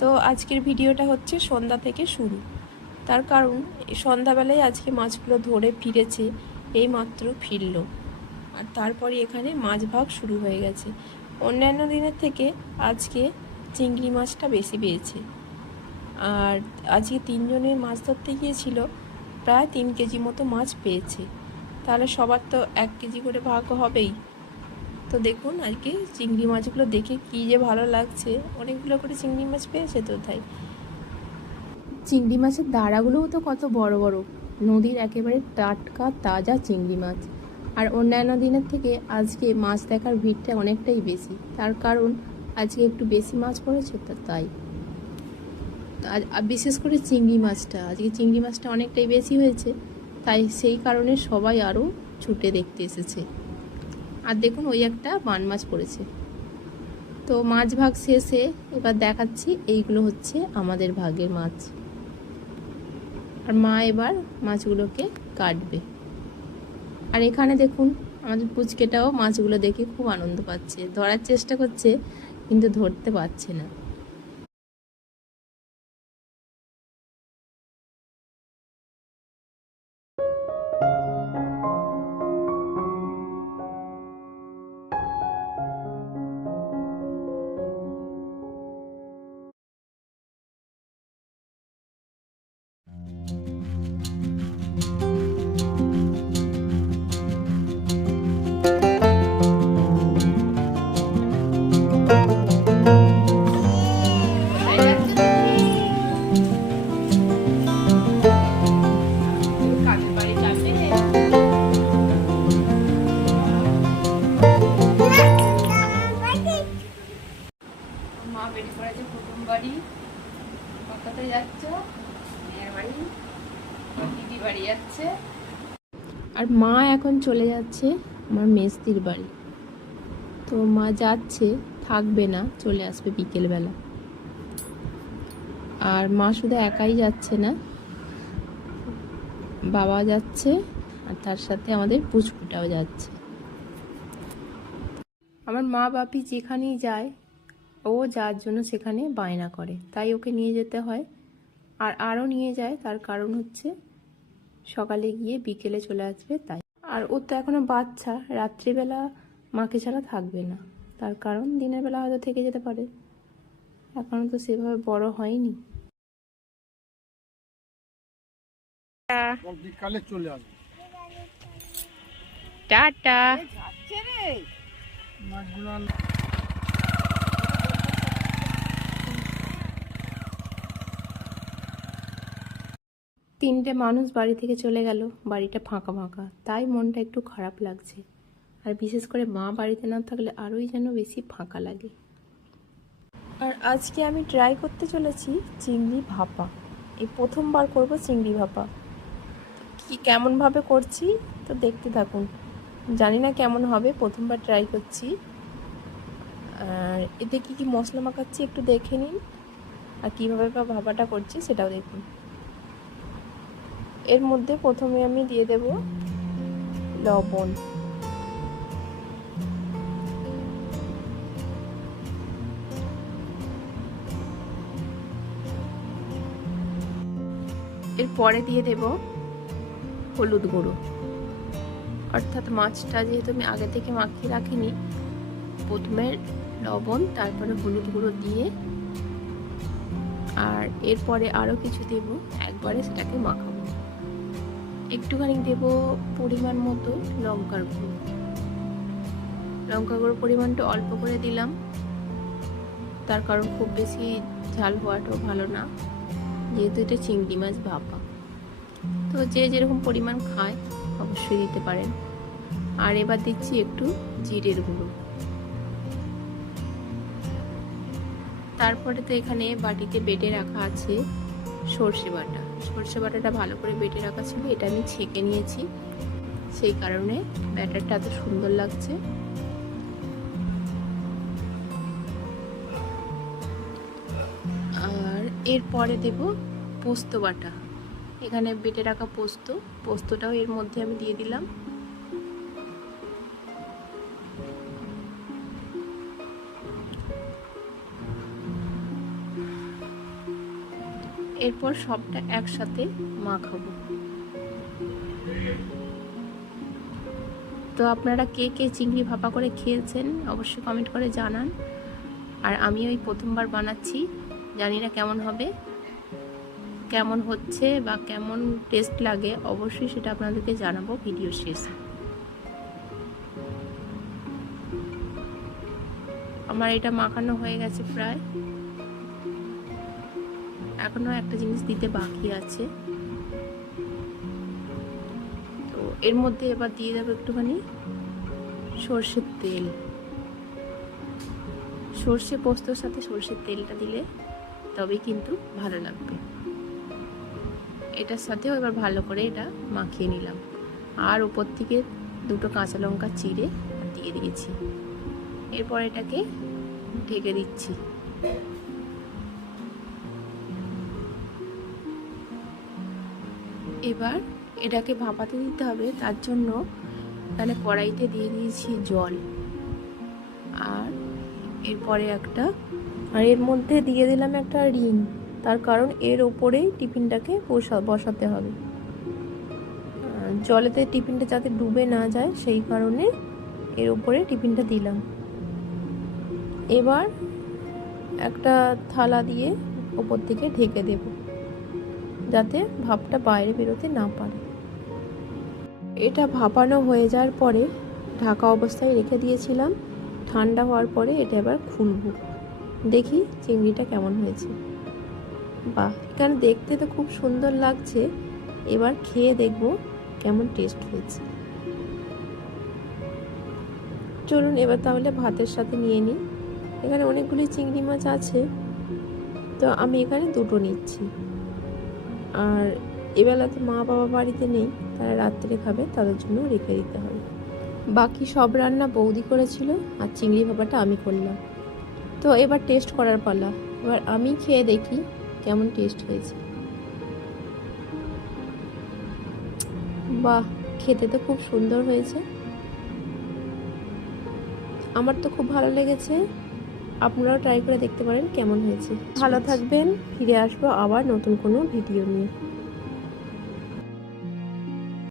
তো আজকের ভিডিওটা হচ্ছে সন্ধ্যা থেকে শুরু। তার কারণ, সন্ধ্যাবেলায় আজকে মাছগুলো ধরে ফিরেছে এই মাত্র ফিরলো। আর তারপরে এখানে মাছ ভাগ শুরু হয়ে গেছে। অন্যান্য দিনের থেকে আজকে চিংড়ি মাছটা বেশি পেয়েছে। আর আজকে তিনজনের মাছ ধরতে গিয়েছিল, প্রায় তিন কেজি মতো মাছ পেয়েছে। তাহলে সবার তো এক কেজি করে ভাগ হবেই। তো দেখুন আর কি, চিংড়ি মাছগুলো দেখে কী যে ভালো লাগছে। অনেকগুলো করে চিংড়ি মাছ পেয়েছে তো তাই। চিংড়ি মাছের দাঁড়াগুলোও তো কত বড় বড়। নদীর একেবারে টাটকা তাজা চিংড়ি মাছ। আর অন্যান্য দিনের থেকে আজকে মাছ দেখার ভিড়টা অনেকটাই বেশি। তার কারণ আজকে একটু বেশি মাছ পড়েছে তো তাই। বিশেষ করে চিংড়ি মাছটা, আজকে চিংড়ি মাছটা অনেকটাই বেশি হয়েছে। তাই সেই কারণে সবাই আরও ছুটে দেখতে এসেছে। আর দেখুন ওই একটা বান মাছ পড়েছে। তো মাছ ভাগ শেষে এবার দেখাচ্ছি এইগুলো হচ্ছে আমাদের ভাগের মাছ। আর মা এবার মাছগুলোকে কাটবে। আর এখানে দেখুন আমাদের পুচকেটাও মাছগুলো দেখে খুব আনন্দ পাচ্ছে। ধরার চেষ্টা করছে কিন্তু ধরতে পারছে না। আর মা এখন চলে যাচ্ছে আমার মেস্তির বাড়ি। তো মা যাচ্ছে, থাকবে না, চলে আসবে বিকেলবেলা। আর মা শুধু একাই যাচ্ছে না, বাবা যাচ্ছে আর তার সাথে আমাদের পুচকুটাও যাচ্ছে। আমার মা বাপি যেখানেই যায়, ও যার জন্য সেখানে বায়না করে। তাই ওকে নিয়ে যেতে হয়। আর আরও নিয়ে যায়, তার কারণ হচ্ছে সকালে গিয়ে বিকেলে চলে আসবে তাই। আর ও তো এখনও বাচ্চা রাত্রিবেলা মাকে ছাড়া থাকবে না। তার কারণ দিনের বেলা হয়তো থেকে যেতে পারে। এখনও তো সেভাবে বড় হয়নি। বিকালে চলে আসবে। টাটা। তিনটে মানুষ বাড়ি থেকে চলে গেল, বাড়িটা ফাঁকা ফাঁকা। তাই মনটা একটু খারাপ লাগছে। আর বিশেষ করে মা বাড়িতে না থাকলে আরোই যেন বেশি ফাঁকা লাগে। আর আজকে আমি ট্রাই করতে চলেছি চিংড়ি ভাপা। এই প্রথমবার করব চিংড়ি ভাপা। কি কেমনভাবে করছি তো দেখতে থাকুন। জানি না কেমন হবে, প্রথমবার ট্রাই করছি। আর এতে কি কি মশলা মাখাচ্ছি একটু দেখে নিন। আর কীভাবে বা ভাপাটা করছি সেটাও দেখুন। এর মধ্যে প্রথমে আমি দিয়ে দেব লবণ। এরপরে দিয়ে দেব হলুদ গুঁড়ো। অর্থাৎ মাছটা যেহেতু আমি আগে থেকে মাখিয়ে রাখিনি, প্রথমে লবণ, তারপরে হলুদ গুঁড়ো দিয়ে, আর এরপরে আরও কিছু দেব, একবারে সেটাকে মাখাবো। একটুখানি দেব পরিমাণ মতো লঙ্কার গুঁড়ো। লঙ্কা গুঁড়োর পরিমাণটা অল্প করে দিলাম। তার কারণ খুব বেশি ঝাল হওয়াটাও ভালো না। যেহেতু এটা চিংড়ি মাছ ভাপা। তো যে যেরকম পরিমাণ খায়, অবশ্যই দিতে পারেন। আর এবার দিচ্ছি একটু জিরের গুঁড়ো। তারপরে তো এখানে বাটিতে বেটে রাখা আছে সর্ষে বাটা। সর্ষে বাটাটা ভালো করে বেটে রাখা ছিল, এটা আমি ছেঁকে নিয়েছি। সেই কারণে ব্যাটারটা এত সুন্দর লাগছে। আর এরপরে দেব পোস্ত বাটা। এখানে বেটে রাখা পোস্ত। পোস্তটাও এর মধ্যে আমি দিয়ে দিলাম। এরপর সবটা একসাথে মাখাবো। তো আপনারা কে কে চিংড়ি ভাপা করে খেয়েছেন অবশ্যই কমেন্ট করে জানান। আর আমি ওই প্রথমবার বানাচ্ছি, জানি না কেমন হবে, কেমন হচ্ছে বা কেমন টেস্ট লাগে অবশ্যই সেটা আপনাদেরকে জানাব ভিডিও শেষে। আমার এটা মাখানো হয়ে গেছে প্রায়। এখনও একটা জিনিস দিতে বাকি আছে। তো এর মধ্যে এবার দিয়ে দেবো একটুখানি সর্ষের তেল। সর্ষে পোস্তর সাথে সর্ষের তেলটা দিলে তবেই কিন্তু ভালো লাগবে। এটার সাথেও এবার ভালো করে এটা মাখিয়ে নিলাম। আর ওপর থেকে দুটো কাঁচা লঙ্কা চিড়ে দিয়ে দিয়েছি। এরপর এটাকে ঢেকে দিচ্ছি। এবার এটাকে ভাপাতে দিতে হবে, তার জন্য এখানে কড়াইতে দিয়ে দিয়েছি জল। আর এরপরে একটা, আর এর মধ্যে দিয়ে দিলাম একটা রিং, তার কারণ এর ওপরেই টিফিনটাকে বসা, বসাতে হবে। জলেতে টিফিনটা যাতে ডুবে না যায়, সেই কারণে এর ওপরে টিফিনটা দিলাম। এবার একটা থালা দিয়ে ওপর থেকে ঢেকে দেব। যাতে ভাপটা বাইরে বেরোতে না পারে। এটা ভাপানো হয়ে যাওয়ার পরে ঢাকা অবস্থায় রেখে দিয়েছিলাম। ঠান্ডা হওয়ার পরে এটা এবার খুলবো। দেখি চিংড়িটা কেমন হয়েছে। বাহ, এখানে দেখতে তো খুব সুন্দর লাগছে। এবার খেয়ে দেখব কেমন টেস্ট হয়েছে। চলুন এবার তাহলে ভাতের সাথে নিয়ে নিই। এখানে অনেকগুলি চিংড়ি মাছ আছে। তো আমি এখানে দুটো নিচ্ছি। আর এবেলা তো মা বাবা বাড়িতে নেই, তারা রাত্রে খাবে, তাদের জন্য রেখে দিতে হবে। বাকি সব রান্না বৌদি করেছিল, আর চিংড়ি ভাপাটা আমি করলাম। তো এবার টেস্ট করার পালা। এবার আমি খেয়ে দেখি কেমন টেস্ট হয়েছে। বাহ, খেতে তো খুব সুন্দর হয়েছে। আমার তো খুব ভালো লেগেছে। আপনারাও ট্রাই করে দেখতে পারেন কেমন হয়েছে। ভালো থাকবেন, ফিরে আসব আবার নতুন কোনো ভিডিও নিয়ে।